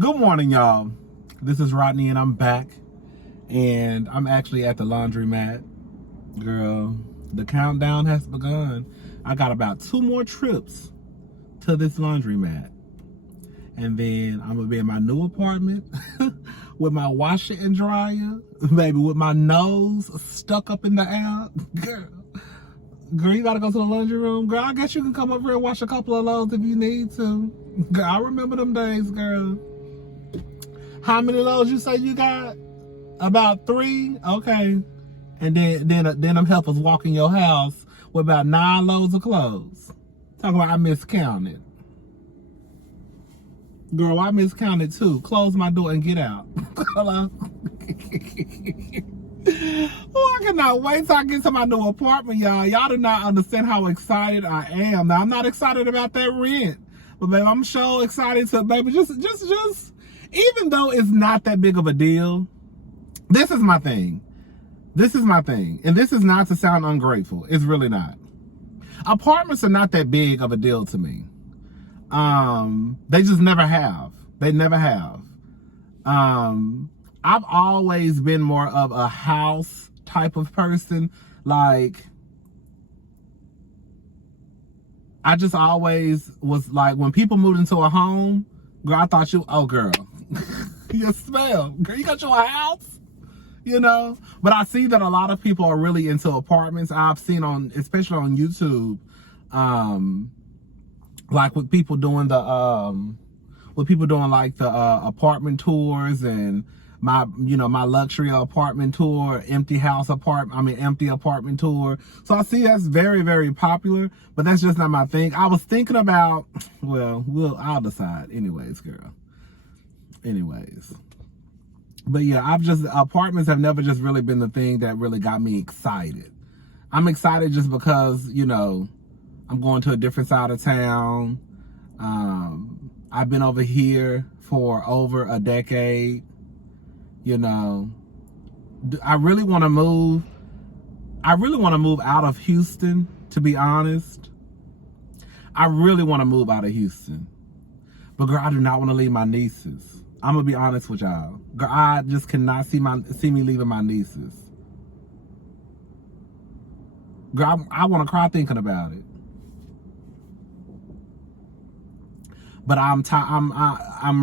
Good morning, y'all. This is Rodney, and I'm back. And I'm actually at the laundromat. Girl, the countdown has begun. I got about 2 more trips to this laundromat. And then I'm going to be in my new apartment with my washer and dryer. Baby, with my nose stuck up in the air. Girl, you got to go to the laundry room. Girl, I guess you can come up here and wash a couple of loads if you need to. Girl, I remember them days, girl. How many loads you say you got? About 3? Okay. And then them helpers walk in your house with about 9 loads of clothes. Talking about I miscounted. Girl, I miscounted too. Close my door and get out. Hello? Oh, I cannot wait till I get to my new apartment, y'all. Y'all do not understand how excited I am. Now, I'm not excited about that rent. But, baby, I'm so excited to, baby, just, even though it's not that big of a deal, this is my thing. This is my thing. And this is not to sound ungrateful. It's really not. Apartments are not that big of a deal to me. They just never have. They never have. I've always been more of a house type of person. Like, I just always was like, when people moved into a home, girl, I thought you, oh girl, you smell. Girl, you got your house? You know? But I see that a lot of people are really into apartments. I've seen on, especially on YouTube, like with people doing the, like the apartment tours and my luxury apartment tour, empty apartment tour. So I see that's very, very popular, but that's just not my thing. I was thinking about, well, I'll decide. Anyways, girl. Anyways. But yeah, apartments have never just really been the thing that really got me excited. I'm excited just because, I'm going to a different side of town. I've been over here for over a decade. I really want to move. I really want to move out of Houston, to be honest. I really want to move out of Houston. But girl, I do not want to leave my nieces. I'm going to be honest with y'all. Girl, I just cannot see me leaving my nieces. Girl, I want to cry thinking about it. But I'm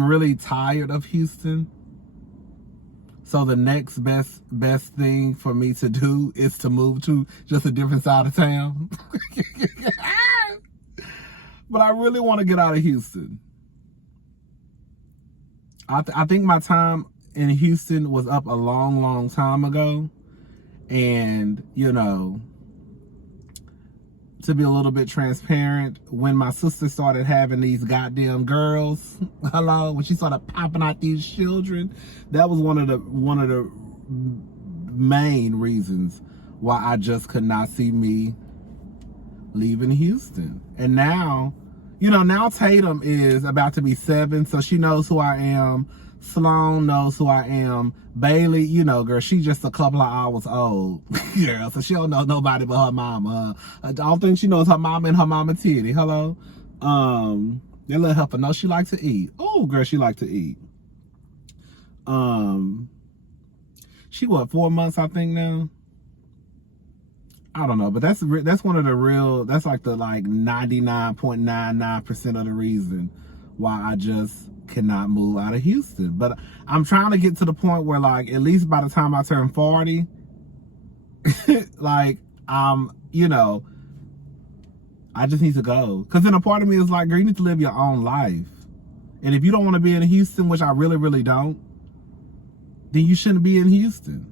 really tired of Houston. So the next best thing for me to do is to move to just a different side of town. But I really want to get out of Houston. I think my time in Houston was up a long, long time ago. And, to be a little bit transparent, when my sister started having these goddamn girls, when she started popping out these children, that was one of the main reasons why I just could not see me leaving Houston. And now, now Tatum is about to be 7, so she knows who I am. Sloan knows who I am. Bailey, girl, she just a couple of hours old. Girl, so she don't know nobody but her mama. I don't think she knows her mama and her mama titty. Hello? That little helper knows she likes to eat. Oh, girl, she likes to eat. She 4 months, I think now? I don't know, but that's one of the real, that's like the 99.99% of the reason why I just cannot move out of Houston. But I'm trying to get to the point where at least by the time I turn 40, I just need to go. Because then a part of me is like, girl, you need to live your own life. And if you don't want to be in Houston, which I really, really don't, then you shouldn't be in Houston.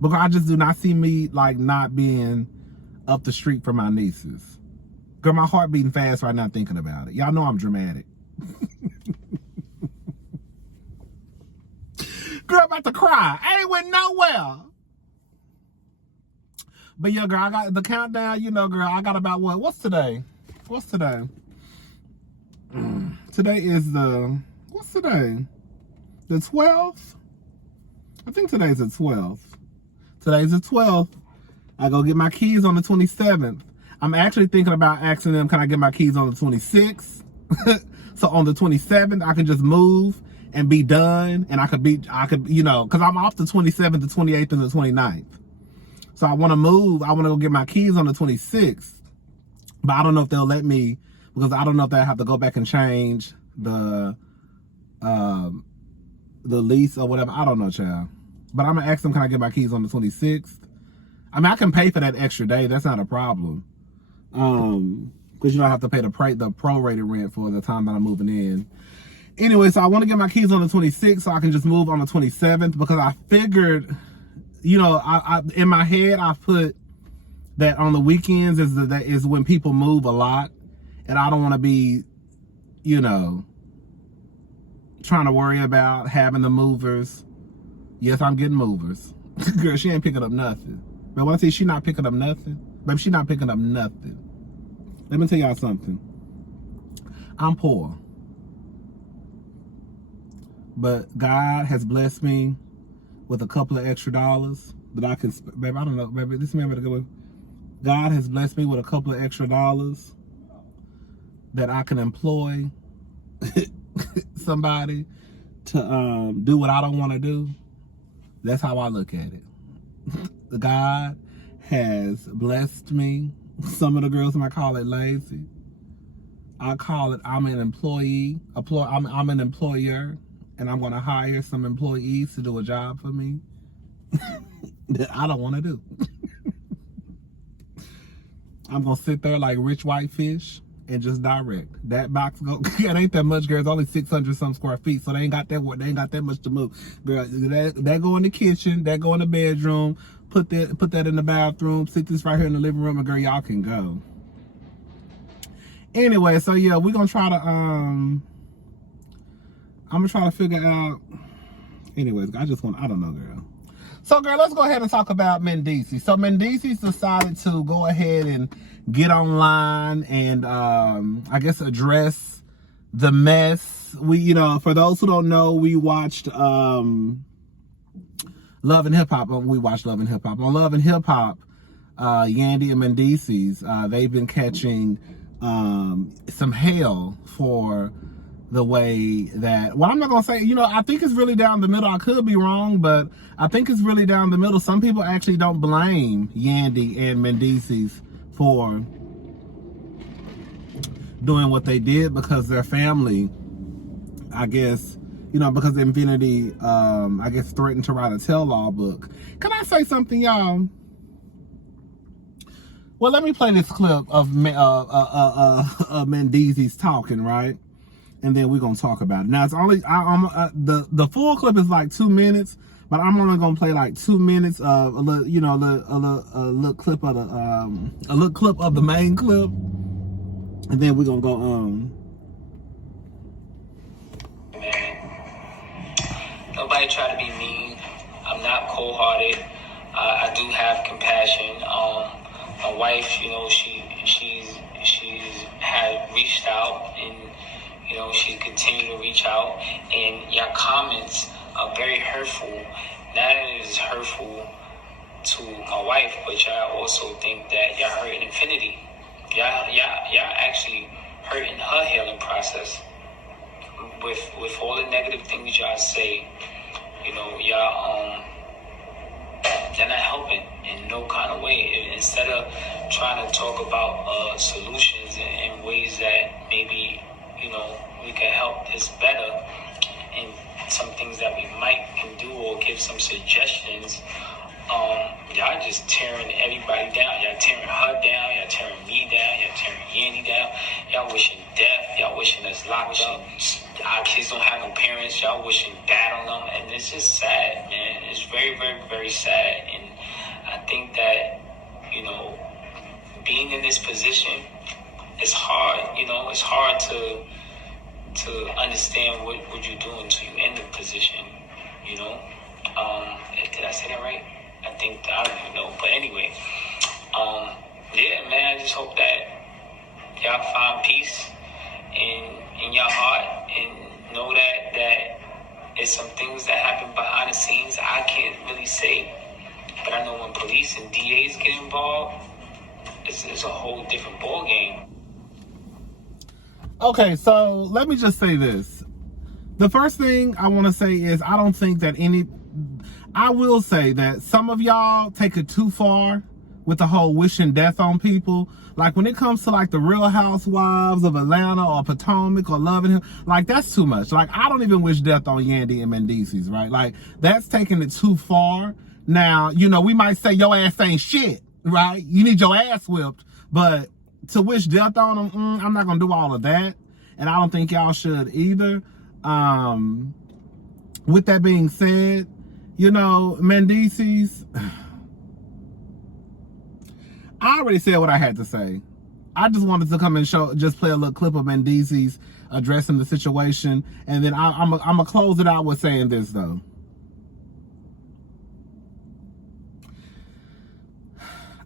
Because I just do not see me not being up the street from my nieces. Girl, my heart beating fast right now thinking about it. Y'all know I'm dramatic. Girl, I'm about to cry. I ain't went nowhere. But yeah, girl, I got the countdown, girl, I got about what's today? What's today? Today is what's today? The 12th? I think today's the 12th. Today's the 12th. I go get my keys on the 27th. I'm actually thinking about asking them, can I get my keys on the 26th? So on the 27th, I can just move and be done, and I could, you know, because I'm off the 27th, the 28th, and the 29th. So I want to move. I want to go get my keys on the 26th, but I don't know if they'll let me, because I don't know if they'll have to go back and change the lease or whatever. I don't know, child. But I'm gonna ask them, can I get my keys on the 26th? I mean, I can pay for that extra day. That's not a problem. Because you know I have to pay the prorated rent for the time that I'm moving in. Anyway, so I want to get my keys on the 26th so I can just move on the 27th, because I figured, you know, I in my head I put that on the weekends is when people move a lot, and I don't want to be, you know, trying to worry about having the movers. Yes, I'm getting movers. Girl, she ain't picking up nothing. But when I say she not picking up nothing, baby, she not picking up nothing. Let me tell y'all something. I'm poor. But God has blessed me with a couple of extra dollars that I can, baby, I don't know, baby, this man better go with. God has blessed me with a couple of extra dollars that I can employ somebody to do what I don't want to do. That's how I look at it. God has blessed me. Some of the girls might call it lazy. I call it I'm an employee. I'm an employer, and I'm going to hire some employees to do a job for me that I don't want to do. I'm going to sit there like rich white fish and just direct. That box go. It ain't that much, girl. It's only 600 some square feet, so they ain't got that. They ain't got that much to move, girl. That go in the kitchen. That go in the bedroom. Put that in the bathroom. Sit this right here in the living room, and girl, y'all can go. Anyway, so yeah, we're gonna try to I'm gonna try to figure out. Anyways, I don't know, girl. So, girl, let's go ahead and talk about Mendeecees. So, Mendeecees decided to go ahead and get online and, I guess, address the mess. We, you know, for those who don't know, we watched Love and Hip Hop. We watched Love and Hip Hop. On Love and Hip Hop, Yandy and Mendeecees, they've been catching some hell for the way that, well, I'm not gonna say, you know, I think it's really down the middle. I could be wrong, but I think it's really down the middle. Some people actually don't blame Yandy and Mendeecees for doing what they did, because their family, I guess, you know, because Infinity, I guess, threatened to write a tell-all book. Can I say something, y'all? Well, let me play this clip of Mendeecees talking, right? And then we're gonna talk about it. Now it's only the full clip is like 2 minutes, but I'm only gonna play like 2 minutes of a little, you know, a little clip of the main clip, and then we're gonna go Nobody try to be mean. I'm not cold-hearted. I do have compassion. My wife, you know, she's had reached out, and you know, she continued to reach out, and your comments are very hurtful. Not only is hurtful to my wife, but y'all also think that y'all hurting Infinity. Y'all actually hurting her healing process with all the negative things y'all say. You know, y'all not helping in no kind of way. Instead of trying to talk about solutions and ways that maybe, you know, we can help this better, and some things that we might can do, or give some suggestions, y'all just tearing everybody down. Y'all tearing her down, y'all tearing me down, y'all tearing Yandy down, y'all wishing death, y'all wishing us locked up. Our kids don't have no parents, y'all wishing bad on them, and it's just sad, man. It's very, very, very sad. And I think that, you know, being in this position, it's hard, you know, it's hard to understand what you're doing to you in the position, you know. Did I say that right? I think, I don't even know. But anyway, yeah, man, I just hope that y'all find peace in your heart, and know that it's some things that happen behind the scenes I can't really say. But I know when police and DAs get involved, it's a whole different ball game. Okay, so let me just say this. The first thing I want to say is I don't think that I will say that some of y'all take it too far with the whole wishing death on people. Like when it comes to like the Real Housewives of Atlanta or Potomac or Loving Hill, like that's too much. Like I don't even wish death on Yandy and Mendeecees, right? Like that's taking it too far. Now, you know, we might say your ass ain't shit, right? You need your ass whipped, but to wish death on them, I'm not gonna do all of that. And I don't think y'all should either. With that being said, you know, Mendeecees, I already said what I had to say. I just wanted to come and just play a little clip of Mendeecees addressing the situation. And then I'm gonna close it out with saying this though.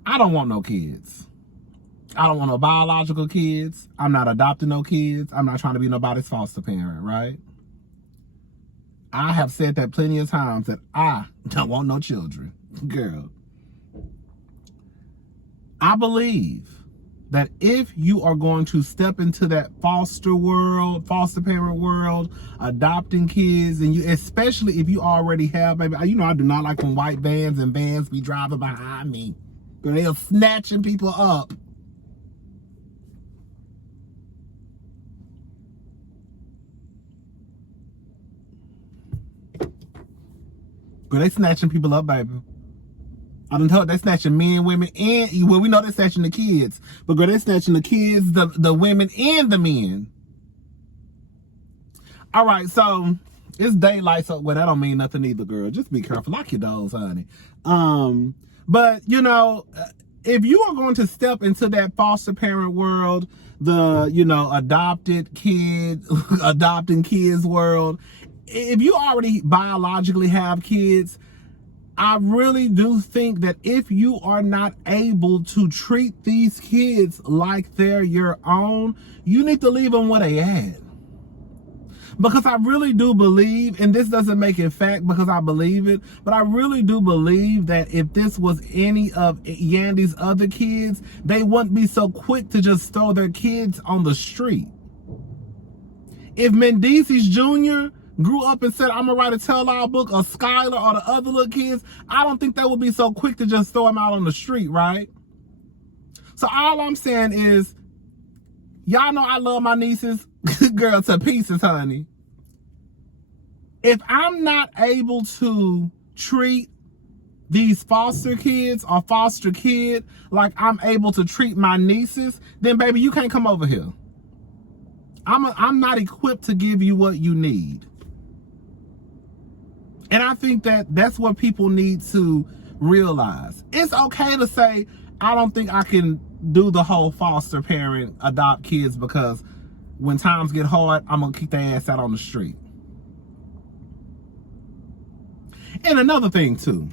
I don't want no kids. I don't want no biological kids. I'm not adopting no kids. I'm not trying to be nobody's foster parent, right? I have said that plenty of times that I don't want no children. Girl. I believe that if you are going to step into that foster parent world, adopting kids, and you, especially if you already have, baby, you know I do not like when white vans and vans be driving behind me. They're snatching people up. But they snatching people up, baby. I done told they snatching men, women, and well, we know they're snatching the kids, but girl, they snatching the kids, the women, and the men. All right, so it's daylight, so well, that don't mean nothing either, girl. Just be careful, lock your doors, honey. But you know, if you are going to step into that foster parent world, the adopted kid, adopting kids world, if you already biologically have kids, I really do think that if you are not able to treat these kids like they're your own, you need to leave them where they at. Because I really do believe, and this doesn't make it fact because I believe it, but I really do believe that if this was any of Yandy's other kids, they wouldn't be so quick to just throw their kids on the street. If Mendeecees Jr. grew up and said, I'm gonna write a tell-all book, or Skylar or the other little kids, I don't think they would be so quick to just throw them out on the street, right? So all I'm saying is, y'all know I love my nieces, girl, to pieces, honey. If I'm not able to treat these foster kids or foster kid like I'm able to treat my nieces, then baby, you can't come over here. I'm not equipped to give you what you need. And I think that that's what people need to realize. It's okay to say, I don't think I can do the whole foster parent, adopt kids, because when times get hard, I'm going to kick their ass out on the street. And another thing too,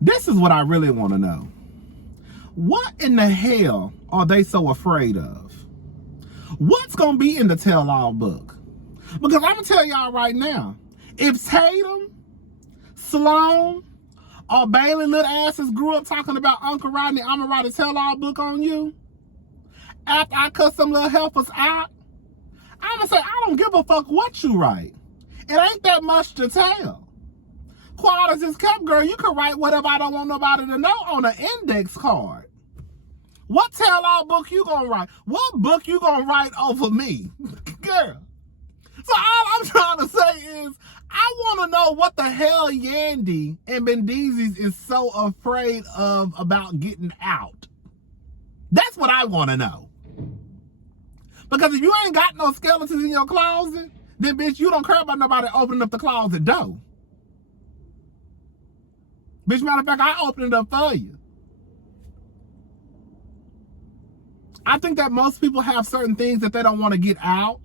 this is what I really want to know. What in the hell are they so afraid of? What's going to be in the tell-all book? Because I'm going to tell y'all right now, if Tatum, Sloan, or Bailey little asses grew up talking about Uncle Rodney, I'm going to write a tell-all book on you, after I cut some little helpers out, I'm going to say, I don't give a fuck what you write. It ain't that much to tell. Quad as is kept, girl, you can write whatever I don't want nobody to know on an index card. What tell-all book you gonna write? What book you gonna write over me? Girl. So all I'm trying to say is, I want to know what the hell Yandy and Mendeecees is so afraid of about getting out. That's what I want to know. Because if you ain't got no skeletons in your closet, then bitch, you don't care about nobody opening up the closet door. Bitch, matter of fact, I opened it up for you. I think that most people have certain things that they don't want to get out.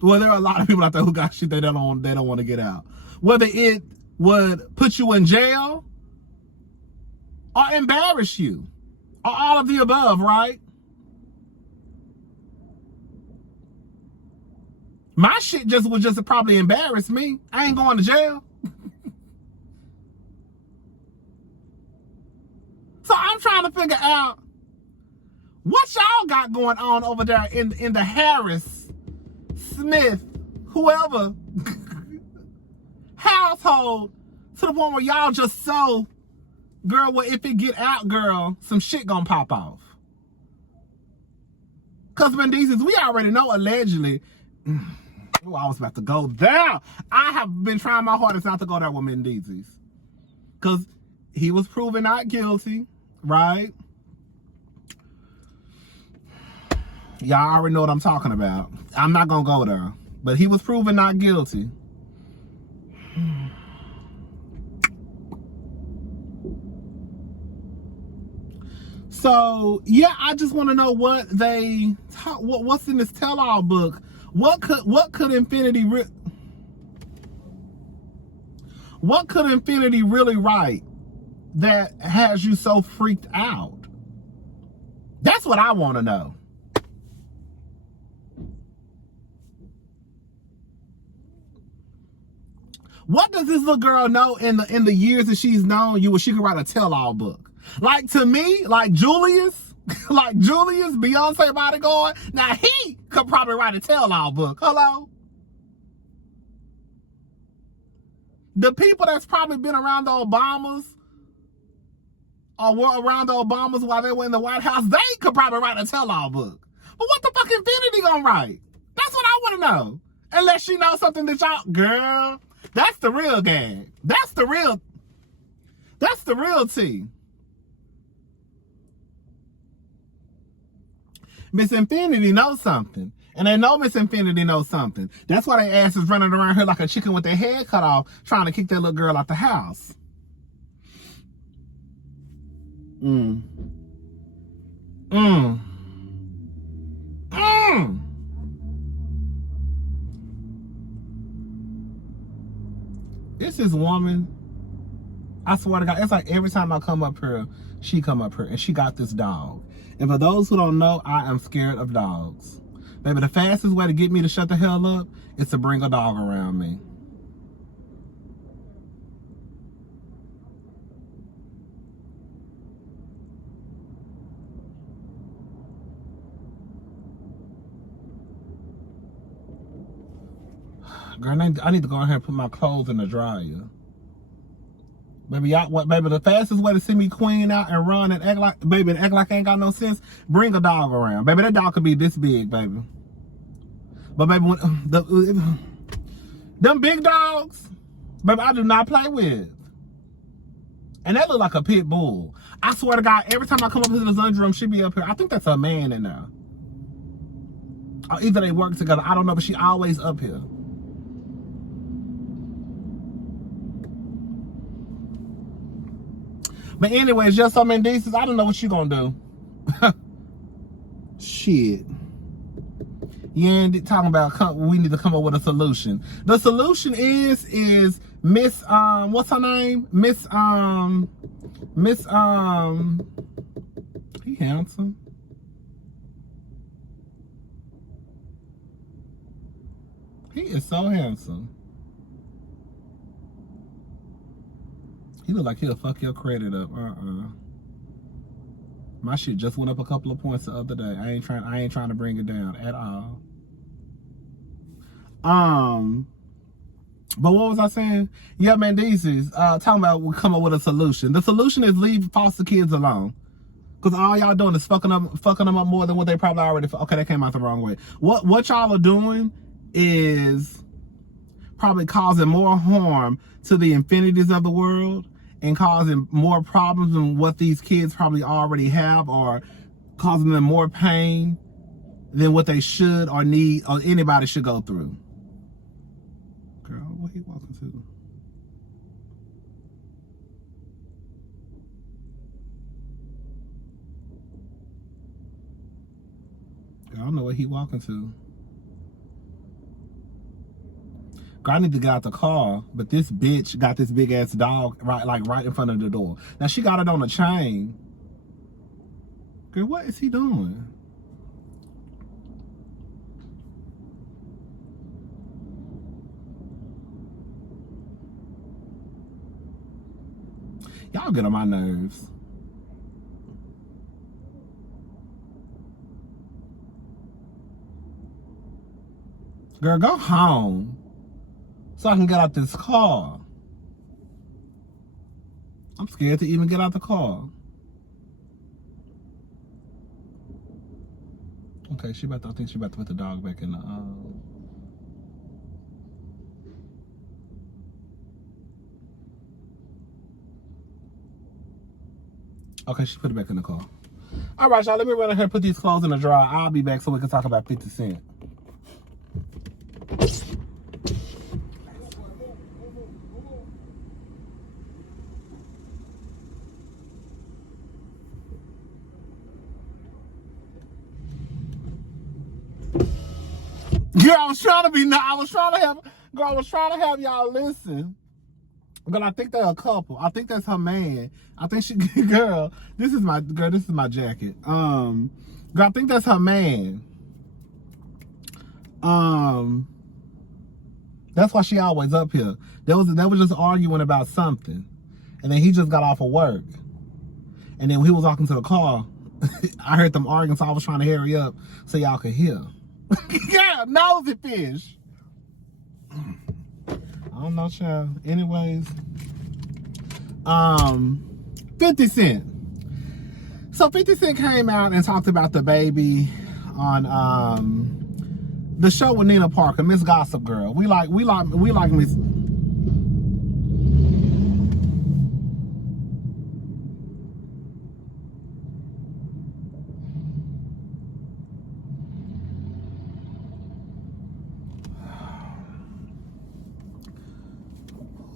Well, there are a lot of people out there who got shit they don't want to get out. Whether it would put you in jail or embarrass you, or all of the above, right? My shit would just probably embarrass me. I ain't going to jail. So I'm trying to figure out what y'all got going on over there in the Harris Smith, whoever household to the point where y'all just so, girl, well, if it get out, girl, some shit gonna pop off. Cause Mendeecees, we already know allegedly. Oh, I was about to go there. I have been trying my hardest not to go there with Mendeecees. Cause he was proven not guilty, right? Y'all already know what I'm talking about. I'm not gonna go there. But he was proven not guilty. So yeah, I just want to know what they what's in this tell-all book. What could Infinity really write that has you so freaked out? That's what I want to know. What does this little girl know in the years that she's known you where she could write a tell-all book? Like, to me, like Julius, Beyonce bodyguard, now he could probably write a tell-all book. Hello? The people that's probably been around the Obamas or were around the Obamas while they were in the White House, they could probably write a tell-all book. But what the fuck Infinity gonna write? That's what I want to know. Unless she knows something that y'all, girl, that's the real game. That's the real tea. Miss Infinity knows something. And they know Miss Infinity knows something. That's why they ass is running around here like a chicken with their head cut off, trying to kick that little girl out the house. It's this woman, I swear to God, it's like every time I come up here, she come up here, and she got this dog. And for those who don't know, I am scared of dogs. Baby, the fastest way to get me to shut the hell up is to bring a dog around me. Girl, I need to go ahead and put my clothes in the dryer. Baby, baby, the fastest way to see me queen out and run and act like I ain't got no sense, bring a dog around. Baby, that dog could be this big, baby. But baby, them big dogs, baby, I do not play with. And that look like a pit bull. I swear to God, every time I come up to the laundry room, she be up here. I think that's a man in there. Or either they work together, I don't know, but she always up here. But anyways, just so Mendeecees, I don't know what you gonna do. Shit. You ain't talking about we need to come up with a solution. The solution is Miss what's her name? Miss he handsome. He is so handsome. He look like he'll fuck your credit up. My shit just went up a couple of points the other day. I ain't trying to bring it down at all. But what was I saying? Yeah, Mendeecees, talking about we come up with a solution. The solution is leave foster kids alone. Cause all y'all doing is fucking them up more than what they probably already. Okay, that came out the wrong way. What y'all are doing is probably causing more harm to the Infinities of the world and causing more problems than what these kids probably already have, or causing them more pain than what they should or need or anybody should go through. Girl, what he walking to? I don't know what he walking to. I need to get out the car, but this bitch got this big ass dog right in front of the door. Now she got it on a chain. Girl, what is he doing? Y'all get on my nerves. Girl, go home so I can get out this car. I'm scared to even get out the car. Okay, I think she about to put the dog back in the Okay, she put it back in the car. All right, y'all, let me run ahead and put these clothes in the dryer. I'll be back so we can talk about 50 Cent. Girl, I was trying to have y'all listen. But I think they're a couple. I think that's her man. I think girl, this is my jacket. Girl, I think that's her man. That's why she always up here. They was just arguing about something. And then he just got off of work. And then when he was walking to the car, I heard them arguing, so I was trying to hurry up so y'all could hear. Yeah, nosy fish. I don't know, child. Anyways, 50 Cent. So 50 Cent came out and talked about DaBaby on the show with Nina Parker, Miss Gossip Girl. We like Miss.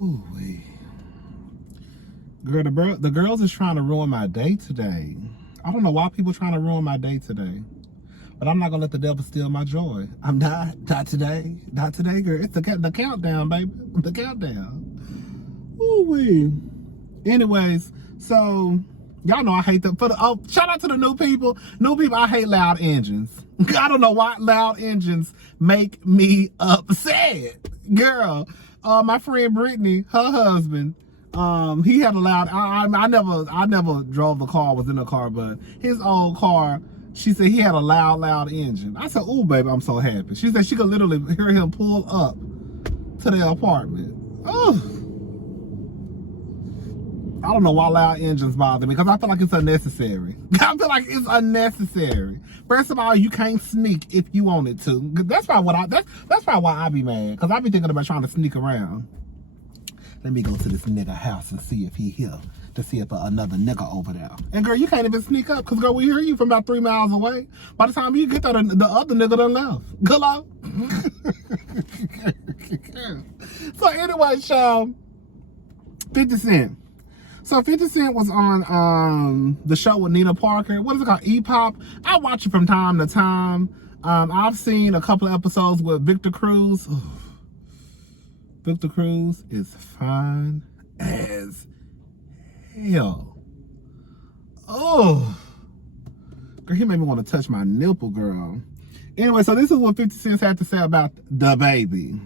Ooh-wee. Girl, the girls is trying to ruin my day today. I don't know why people are trying to ruin my day today. But I'm not going to let the devil steal my joy. I'm not. Not today. Not today, girl. It's the countdown, baby. The countdown. Ooh-wee. Anyways, so y'all know I hate them. Shout out to the new people. New people, I hate loud engines. I don't know why loud engines make me upset. Girl. My friend Brittany, her husband, he had a loud. I never drove the car, was in the car, but his old car, she said he had a loud engine. I said, "Ooh, baby, I'm so happy." She said she could literally hear him pull up to their apartment. Oh, I don't know why loud engines bother me, because I feel like it's unnecessary. I feel like it's unnecessary. First of all, you can't sneak if you wanted to. That's probably why I be mad, because I be thinking about trying to sneak around. Let me go to this nigga house and see if he here, to see if another nigga over there. And girl, you can't even sneak up, because girl, we hear you from about 3 miles away. By the time you get there, the other nigga done left. Good luck. So anyway, y'all, 50 Cent. So 50 Cent was on the show with Nina Parker. What is it called? E-Pop. I watch it from time to time. I've seen a couple of episodes with Victor Cruz. Ooh. Victor Cruz is fine as hell. Oh. Girl, he made me want to touch my nipple, girl. Anyway, so this is what 50 Cent had to say about DaBaby.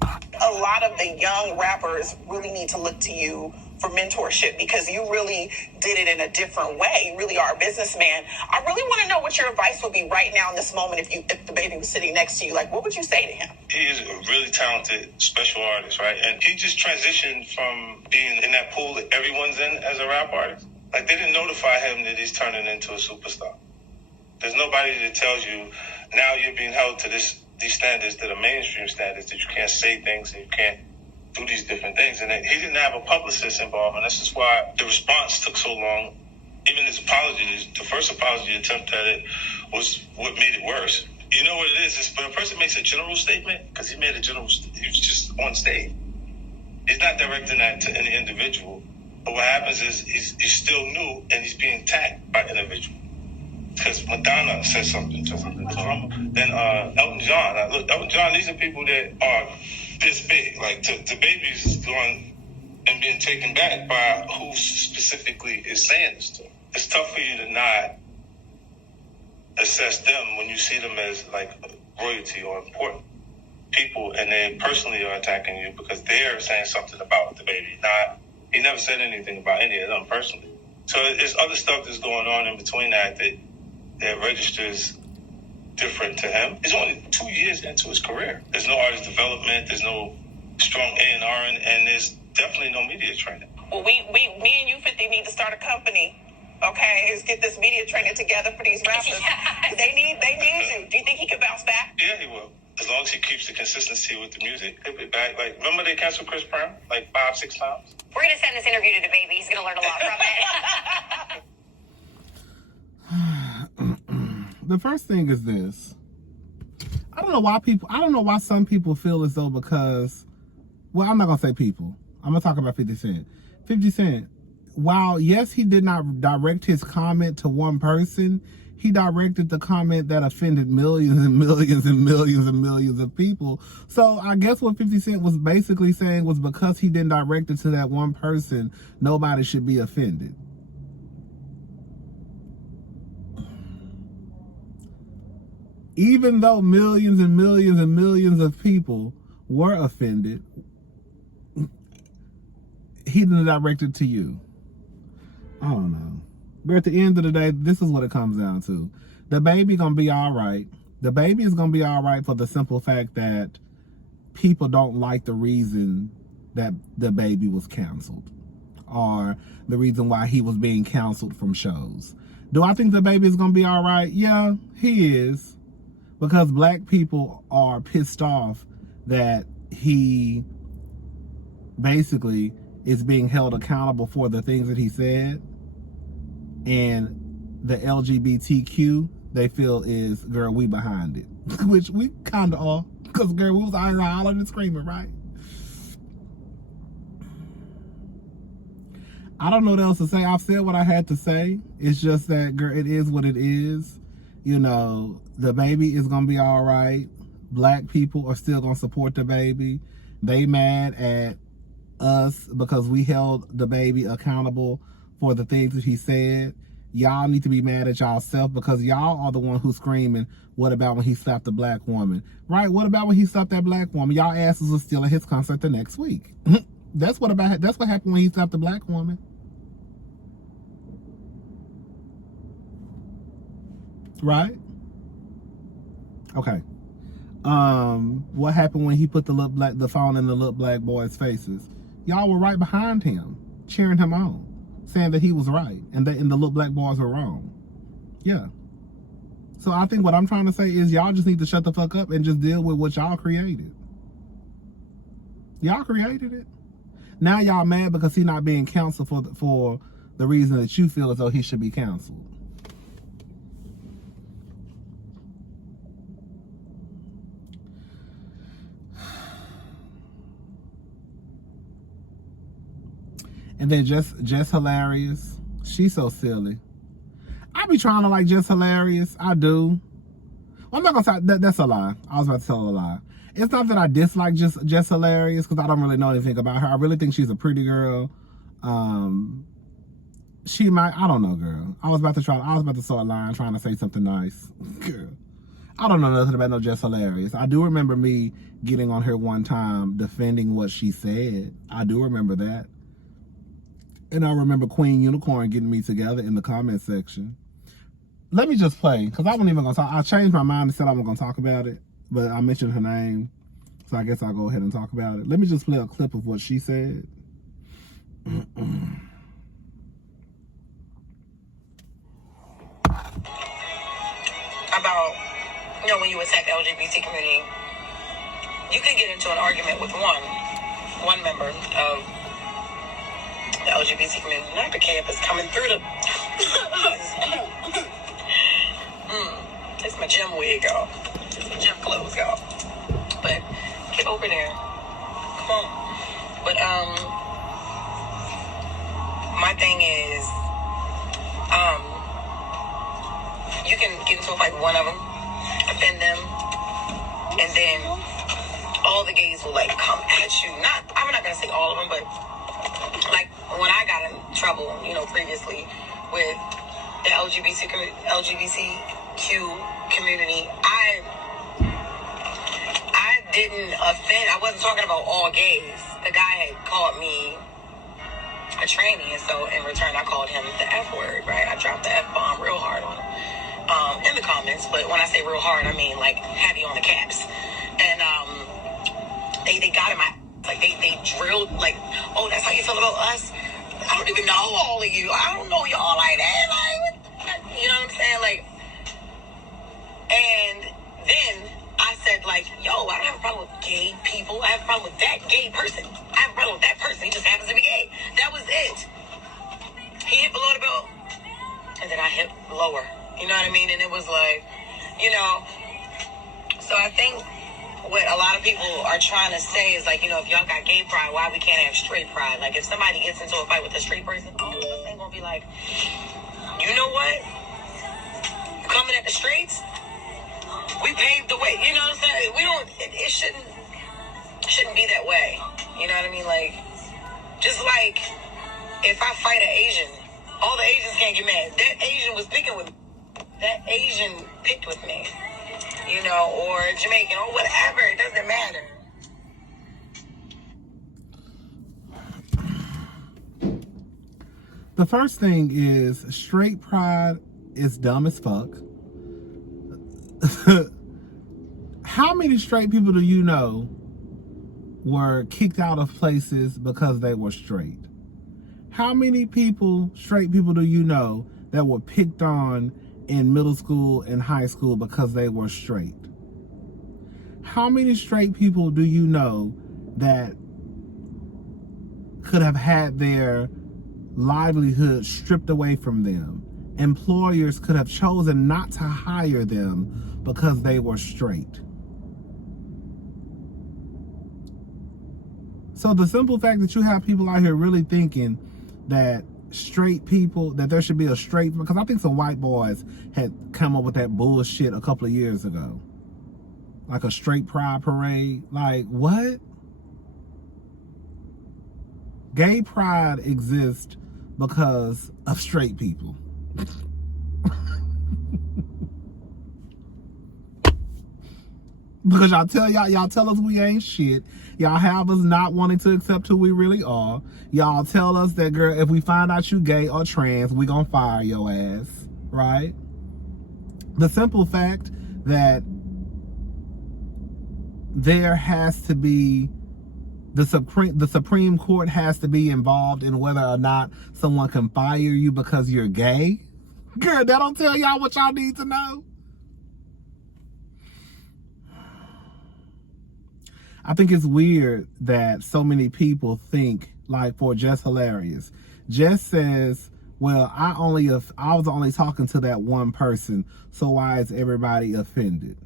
A lot of the young rappers really need to look to you for mentorship, because you really did it in a different way. You really are a businessman. I really want to know what your advice would be right now in this moment if DaBaby was sitting next to you. Like, what would you say to him? He is a really talented special artist, right? And he just transitioned from being in that pool that everyone's in as a rap artist. Like, they didn't notify him that he's turning into a superstar. There's nobody that tells you now you're being held to these standards that are mainstream standards, that you can't say things and you can't do these different things. And he didn't have a publicist involved, and this is why the response took so long. Even his apology, the first apology attempt at it, was what made it worse. You know what it is? It's when a person makes a general statement, because he was just on stage. He's not directing that to any individual. But what happens is he's still new, and he's being attacked by individuals. Because Madonna said something to him. Then Elton John. Look, Elton John, these are people that are this big. Like, DaBaby's going and being taken back by who specifically is saying this to him. It's tough for you to not assess them when you see them as, like, royalty or important people, and they personally are attacking you because they're saying something about DaBaby. He never said anything about any of them personally. So there's other stuff that's going on in between that registers different to him. He's only 2 years into his career. There's no artist development. There's no strong A&R, and there's definitely no media training. Well, me and you, 50, need to start a company. Okay, let's get this media training together for these rappers. Yes. They need you. Do you think he can bounce back? Yeah, he will. As long as he keeps the consistency with the music, he'll be back. Like, remember they canceled Chris Brown like 5-6 times? We're going to send this interview to DaBaby. He's going to learn a lot from it. The first thing is this. I don't know why some people feel as though because, well, I'm not going to say people. I'm going to talk about 50 Cent. 50 Cent, while, yes, he did not direct his comment to one person, he directed the comment that offended millions and millions and millions and millions of people. So I guess what 50 Cent was basically saying was because he didn't direct it to that one person, nobody should be offended. Even though millions and millions and millions of people were offended, he didn't direct it to you. I don't know. But at the end of the day, this is what it comes down to. DaBaby gonna be all right. DaBaby is gonna be all right for the simple fact that people don't like the reason that DaBaby was canceled, or the reason why he was being canceled from shows. Do I think DaBaby is gonna be all right? Yeah, he is, because black people are pissed off that he basically is being held accountable for the things that he said. And the LGBTQ, they feel is, girl, we behind it. Which we kind of are. Because, girl, we was out here hollering and screaming, right? I don't know what else to say. I've said what I had to say. It's just that, girl, it is what it is. You know, DaBaby is going to be all right. Black people are still going to support DaBaby. They mad at us because we held DaBaby accountable for the things that he said. Y'all need to be mad at y'allself because y'all are the one who's screaming, what about when he slapped a black woman? Right, what about when he slapped that black woman? Y'all asses was still at his concert the next week. That's what happened when he slapped the black woman. Right? Okay. What happened when he put the phone in the little black boys' faces? Y'all were right behind him, cheering him on, saying that he was right and the little black boys were wrong. Yeah. So I think what I'm trying to say is y'all just need to shut the fuck up and just deal with what y'all created. Y'all created it. Now y'all mad because he's not being counseled for the reason that you feel as though he should be counseled. And then Jess Hilarious. She's so silly. I be trying to like Jess Hilarious. I do. Well, I'm not gonna say that's a lie. I was about to tell a lie. It's not that I dislike Jess Hilarious because I don't really know anything about her. I really think she's a pretty girl. She might, I don't know, girl. I was about to start a line trying to say something nice. Girl. I don't know nothing about no Jess Hilarious. I do remember me getting on her one time defending what she said. I do remember that. And I remember Queen Unicorn getting me together in the comment section. Let me just play, because I wasn't even going to talk. I changed my mind and said I wasn't going to talk about it, but I mentioned her name, so I guess I'll go ahead and talk about it. Let me just play a clip of what she said. About, when you attack the LGBT community, you can get into an argument with one member of the LGBT community, not the campus, coming through the... It's my gym wig, y'all. It's my gym clothes, y'all. But get over there. Come on. But, my thing is, you can get into a fight with one of them, offend them, and then all the gays will, come at you. I'm not going to say all of them, but, when I got in trouble, previously with the LGBTQ community, I didn't offend. I wasn't talking about all gays. The guy had called me a tranny, and so in return I called him the F word, right? I dropped the F-bomb real hard on him. in the comments, but when I say real hard, I mean like heavy on the caps. And they got in my, like they drilled like, oh, that's how you feel about us? I don't even know all of you. I don't know y'all like that. Like, you know what I'm saying? Like, and then I said like, yo, I don't have a problem with gay people. I have a problem with that gay person. I have a problem with that person. He just happens to be gay. That was it. He hit below the belt, and then I hit lower. You know what I mean? And it was like, you know, so I think what a lot of people are trying to say is like, you know, if y'all got gay pride, why we can't have straight pride? Like, if somebody gets into a fight with a straight person, all of us ain't gonna be like, you know what? You coming at the straights? We paved the way. You know what I'm saying? We don't. It shouldn't be that way. You know what I mean? Like, just like if I fight an Asian, all the Asians can't get mad. That Asian was picking with me. That Asian picked with me. You know, or Jamaican, or whatever. It doesn't matter. The first thing is straight pride is dumb as fuck. How many straight people do you know were kicked out of places because they were straight? How many people, straight people, do you know that were picked on in middle school and high school because they were straight? How many straight people do you know that could have had their livelihood stripped away from them? Employers could have chosen not to hire them because they were straight. So the simple fact that you have people out here really thinking that straight people, that there should be a straight, because I think some white boys had come up with that bullshit a couple of years ago. Like a straight pride parade. Like, what? Gay pride exists because of straight people. Because y'all tell us we ain't shit. Y'all have us not wanting to accept who we really are. Y'all tell us that, girl, if we find out you gay or trans, we gonna fire your ass, right? The simple fact that there has to be, the Supreme Court has to be involved in whether or not someone can fire you because you're gay. Girl, that don't tell y'all what y'all need to know. I think it's weird that so many people think, like for Jess Hilarious. Jess says, well, I was only talking to that one person, so why is everybody offended?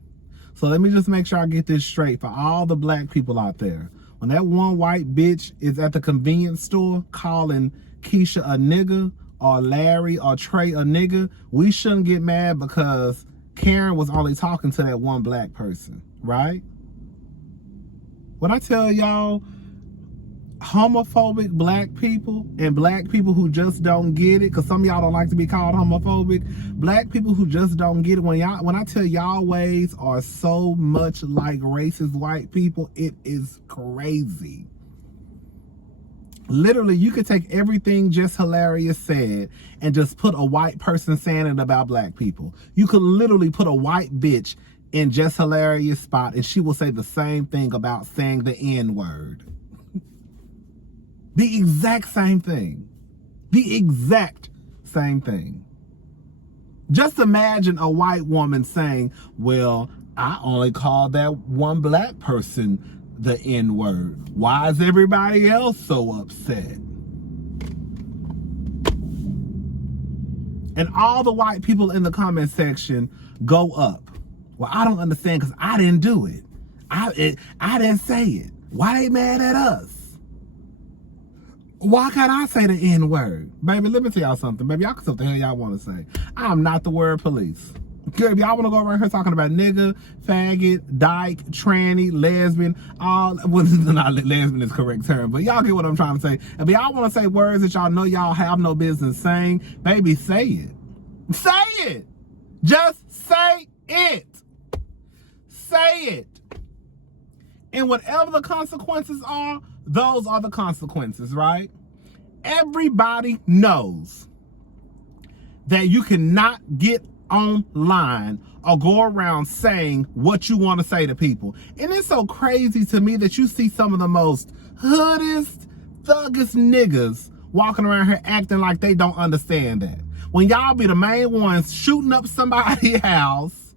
So let me just make sure I get this straight for all the black people out there. When that one white bitch is at the convenience store calling Keisha a nigga, or Larry or Trey a nigga, we shouldn't get mad because Karen was only talking to that one black person, right? When I tell y'all, homophobic black people and black people who just don't get it, because some of y'all don't like to be called homophobic, black people who just don't get it, when I tell y'all ways are so much like racist white people, it is crazy. Literally, you could take everything Jess Hilarious said and just put a white person saying it about black people. You could literally put a white bitch in Jess Hilarious spot and she will say the same thing about saying the N-word. The exact same thing. The exact same thing. Just imagine a white woman saying, well, I only called that one black person the N-word. Why is everybody else so upset? And all the white people in the comment section go up. Well, I don't understand because I didn't do it. I didn't say it. Why they mad at us? Why can't I say the N-word? Baby, let me tell y'all something. Baby, y'all can say what the hell y'all want to say. I'm not the word police. Good, y'all want to go around here talking about nigga, faggot, dyke, tranny, lesbian, all, well, not lesbian is the correct term, but y'all get what I'm trying to say. If y'all want to say words that y'all know y'all have no business saying, baby, say it. Say it. Just say it. Say it. And whatever the consequences are, those are the consequences, right? Everybody knows that you cannot get online or go around saying what you want to say to people. And it's so crazy to me that you see some of the most hoodest, thuggest niggas walking around here acting like they don't understand that. When y'all be the main ones shooting up somebody's house,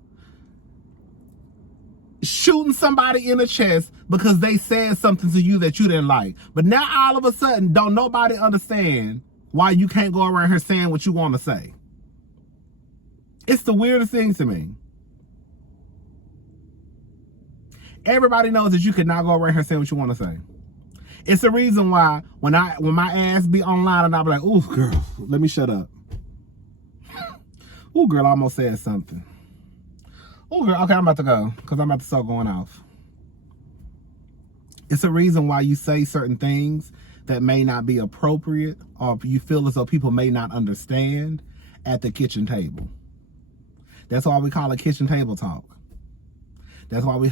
shooting somebody in the chest because they said something to you that you didn't like. But now all of a sudden, don't nobody understand why you can't go around here saying what you want to say. It's the weirdest thing to me. Everybody knows that you cannot go around here saying what you want to say. It's the reason why when my ass be online and I be like, ooh, girl, let me shut up. Ooh, girl, I almost said something. Ooh, girl, okay, I'm about to go because I'm about to start going off. It's a reason why you say certain things that may not be appropriate or you feel as though people may not understand at the kitchen table. That's why we call it kitchen table talk. That's why we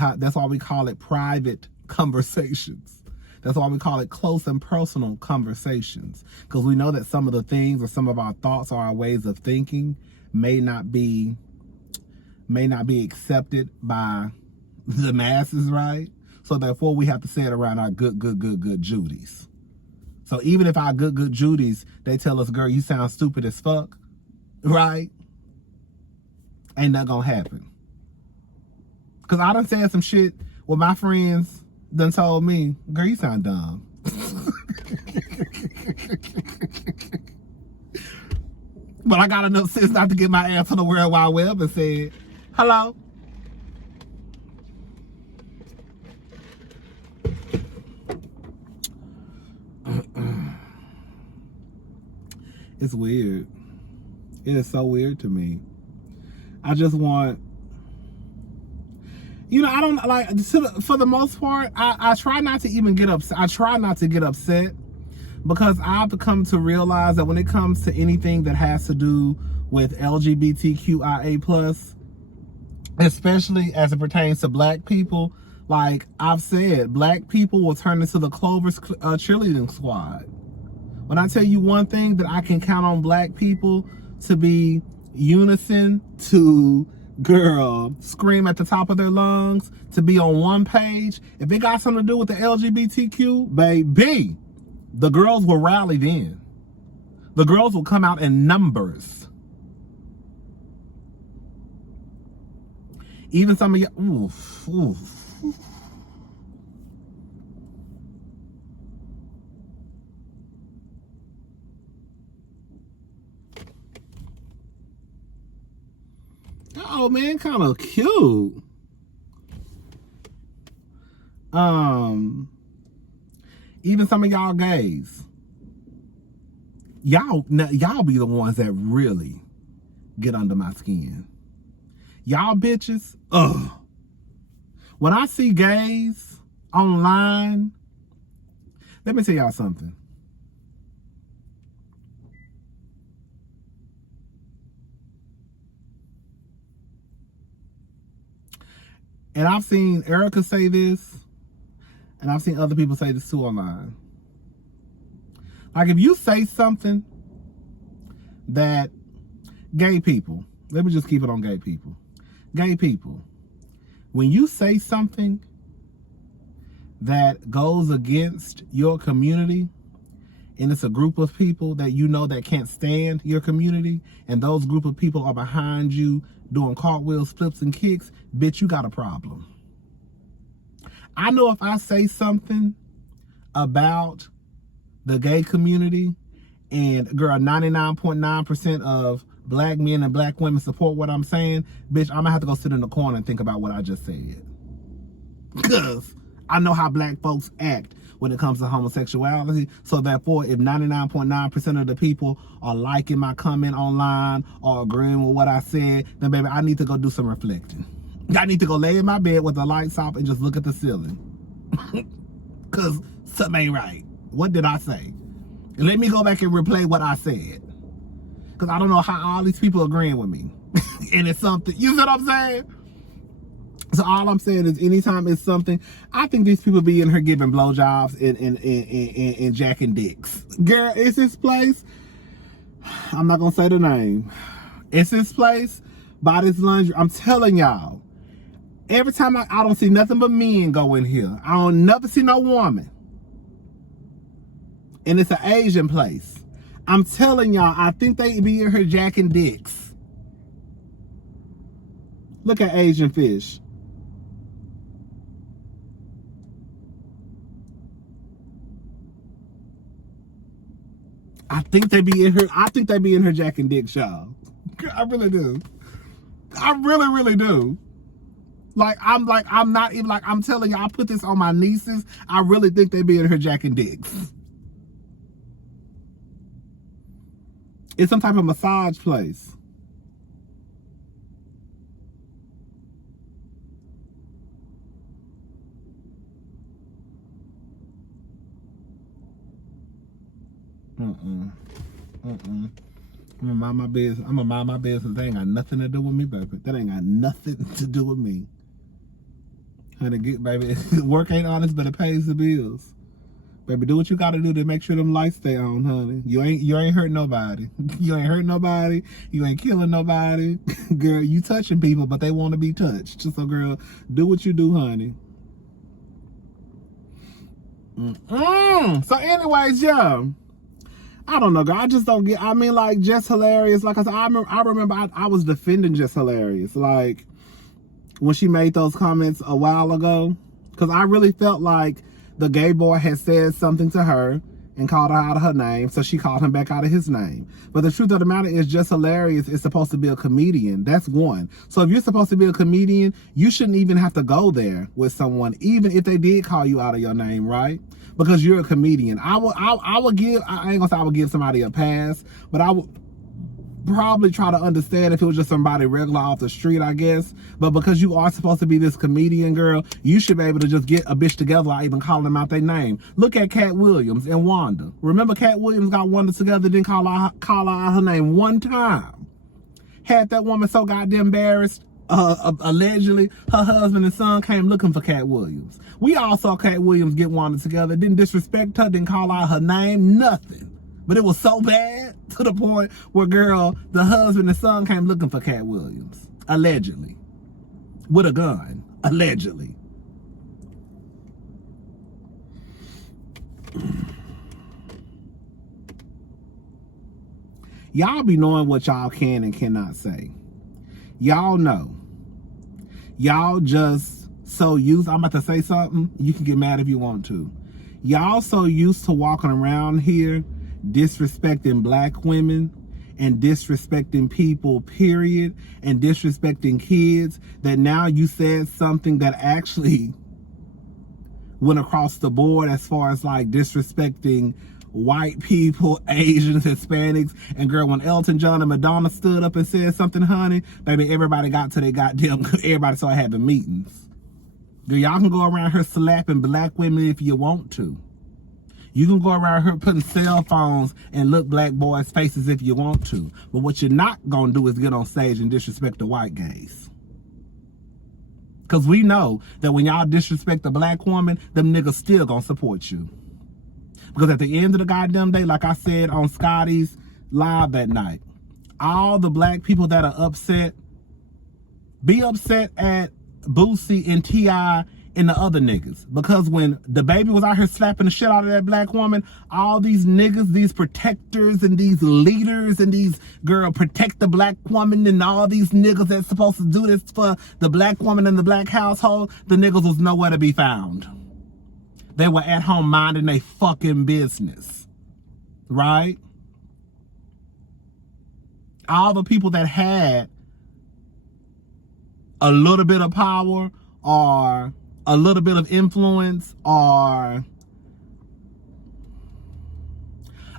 call it private conversations. That's why we call it close and personal conversations. Because we know that some of the things or some of our thoughts or our ways of thinking may not be accepted by the masses, right? So therefore we have to say it around our good Judies. So even if our good Judies, they tell us, girl, you sound stupid as fuck, right? Ain't that gonna happen. Cause I done said some shit with my friends done told me, girl, you sound dumb. But I got enough sense not to get my ass on the World Wide Web and said, hello. It's weird. It is so weird to me. I just want, I don't like, for the most part, I try not to even get upset. I try not to get upset because I've come to realize that when it comes to anything that has to do with LGBTQIA+, especially as it pertains to black people, like I've said, black people will turn into the Clover's cheerleading squad. When I tell you one thing that I can count on black people to be unison, to girl scream at the top of their lungs, to be on one page, if it got something to do with the LGBTQ, baby, the girls will rally then. The girls will come out in numbers. Even some of you, oof. Oh man, kind of cute. Even some of y'all gays, y'all be the ones that really get under my skin. Y'all bitches, ugh. When I see gays online, let me tell y'all something. And I've seen Erica say this, and I've seen other people say this too online. Like if you say something that gay people, let me just keep it on gay people. Gay people, when you say something that goes against your community, and it's a group of people that you know that can't stand your community, and those group of people are behind you doing cartwheels, flips, and kicks, bitch, you got a problem. I know if I say something about the gay community, and girl, 99.9% of black men and black women support what I'm saying, bitch, I'm gonna have to go sit in the corner and think about what I just said. Because I know how black folks act when it comes to homosexuality. So therefore, if 99.9% of the people are liking my comment online or agreeing with what I said, then baby, I need to go do some reflecting. I need to go lay in my bed with the lights off and just look at the ceiling. Because something ain't right. What did I say? And let me go back and replay what I said. Because I don't know how all these people agreeing with me. And it's something, you see what I'm saying? So all I'm saying is anytime it's something, I think these people be in here giving blowjobs and jacking dicks. Girl, it's this place. I'm not going to say the name. It's this place by this laundry. I'm telling y'all, every time I don't see nothing but men go in here. I don't never see no woman. And it's an Asian place. I'm telling y'all, I think they be in here jacking dicks. Look at Asian fish. I think they be in here. I think they be in here jacking dicks, y'all. I really do. I really do. I'm not even like, I'm telling you, I put this on my nieces. I really think they be in here jacking dicks. It's some type of massage place. I'm gonna mind my business. I'm gonna mind my business. That ain't got nothing to do with me, baby. That ain't got nothing to do with me. Honey, baby, work ain't honest, but it pays the bills. Baby, do what you gotta do to make sure them lights stay on, honey. You ain't hurt nobody. You ain't hurt nobody. You ain't killing nobody. Girl, you touching people, but they want to be touched. So, girl, do what you do, honey. So, anyways, yeah. I don't know, girl. I just don't get. I mean, like, Jess Hilarious. Like I said, I remember I was defending Jess Hilarious, like when she made those comments a while ago, because I really felt like the gay boy had said something to her and called her out of her name, so she called him back out of his name. But the truth of the matter is, Jess Hilarious is supposed to be a comedian. That's one. So if you're supposed to be a comedian, you shouldn't even have to go there with someone, even if they did call you out of your name, right? Because you're a comedian. I ain't gonna say I would give somebody a pass, but I would probably try to understand if it was just somebody regular off the street, I guess. But because you are supposed to be this comedian, girl, you should be able to just get a bitch together without even calling them out their name. Look at Cat Williams and Wanda. Remember Cat Williams got Wanda together, didn't call her out her name one time. Had that woman so goddamn embarrassed. Allegedly, her husband and son came looking for Cat Williams. We all saw Cat Williams get Wanda together, didn't disrespect her, didn't call out her name, nothing. But it was so bad to the point where, girl, the husband and son came looking for Cat Williams. Allegedly. With a gun. Allegedly. Y'all be knowing what y'all can and cannot say. Y'all know. Y'all just so used. I'm about to say something. You can get mad if you want to. Y'all so used to walking around here disrespecting black women and disrespecting people, period, and disrespecting kids, that now you said something that actually went across the board as far as like disrespecting white people, Asians, Hispanics. And girl, when Elton John and Madonna stood up and said something, honey, baby, everybody got to their goddamn, everybody started having meetings. Girl, y'all can go around here slapping black women if you want to. You can go around here putting cell phones and look black boys' faces if you want to. But what you're not gonna do is get on stage and disrespect the white gays. Because we know that when y'all disrespect the black woman, them niggas still gonna support you. Because at the end of the goddamn day, like I said on Scotty's live that night, all the black people that are upset, be upset at Boosie and T.I. and the other niggas. Because when DaBaby was out here slapping the shit out of that black woman, all these niggas, these protectors and these leaders and these, girl, protect the black woman and all these niggas that's supposed to do this for the black woman and the black household, the niggas was nowhere to be found. They were at home minding their fucking business. Right? All the people that had a little bit of power or a little bit of influence or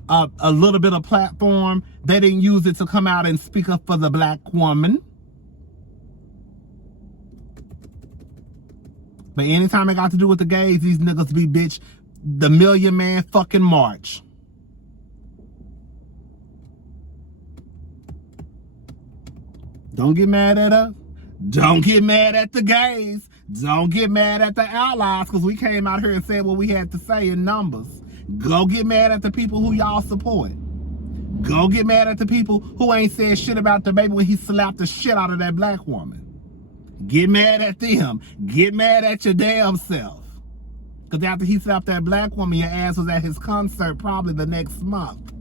a little bit of platform, they didn't use it to come out and speak up for the black woman. But anytime it got to do with the gays, these niggas be bitch the Million Man fucking March. Don't get mad at us. Don't get mad at the gays. Don't get mad at the allies, because we came out here and said what we had to say in numbers. Go get mad at the people who y'all support. Go get mad at the people who ain't said shit about DaBaby when he slapped the shit out of that black woman. Get mad at them. Get mad at your damn self. Because after he slapped that black woman, your ass was at his concert probably the next month.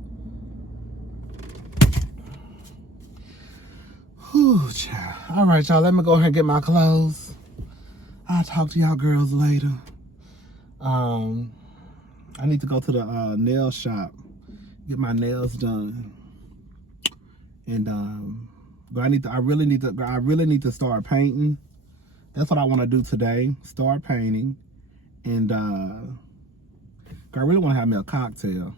Whew, child. All right, y'all. Let me go ahead and get my clothes. I'll talk to y'all girls later. I need to go to the nail shop, get my nails done, and I really need to start painting. That's what I want to do today. Start painting, and I really want to have me a cocktail.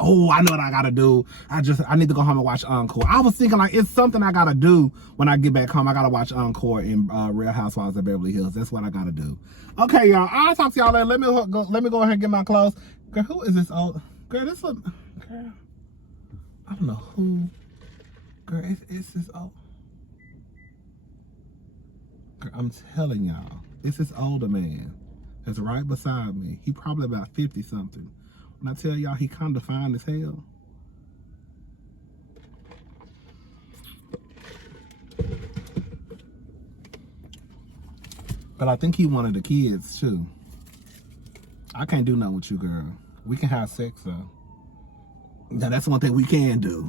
Oh, I know what I gotta do. I need to go home and watch Encore. I was thinking like it's something I gotta do when I get back home. I gotta watch Encore in Real Housewives of Beverly Hills. That's what I gotta do. Okay, y'all. I'll talk to y'all later. Let me go ahead and get my clothes. Girl, who is this old girl? Girl. I don't know who. Girl, it's this old. Girl, I'm telling y'all, it's this older man that's right beside me. He probably about 50 something. When I tell y'all he kind of fine as hell. But I think he wanted the kids too. I can't do nothing with you, girl. We can have sex though. Now that's one thing we can do.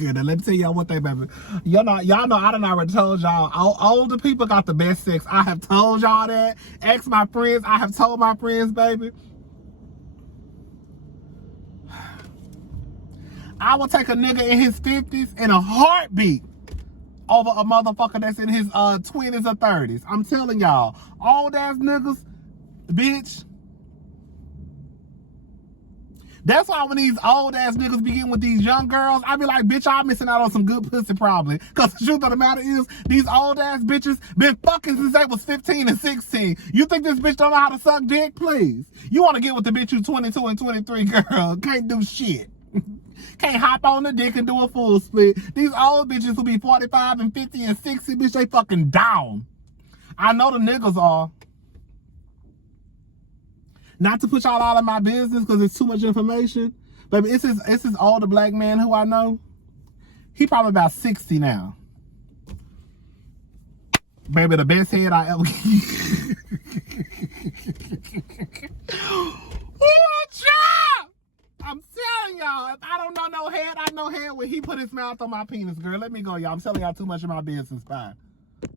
Now let me tell y'all one thing, baby. Y'all know I done already told y'all. Older people got the best sex. I have told y'all that. Ask my friends. I have told my friends, baby. I will take a nigga in his 50s in a heartbeat over a motherfucker that's in his 20s or 30s. I'm telling y'all, old ass niggas, bitch. That's why when these old ass niggas begin with these young girls, I be like, bitch, I'm missing out on some good pussy probably. Cause the truth of the matter is, these old ass bitches been fucking since they was 15 and 16. You think this bitch don't know how to suck dick? Please. You wanna get with the bitch who's 22 and 23, girl. Can't do shit. Can't hop on the dick and do a full split. These old bitches who be 45 and 50 and 60, bitch, they fucking down. I know the niggas are. Not to put y'all out of my business because it's too much information. But it's this older black man who I know. He probably about 60 now. Baby, the best head I ever Oh, child! I'm telling y'all, if I don't know no head, I know head when he put his mouth on my penis, girl. Let me go, y'all. I'm telling y'all too much of my business. Bye.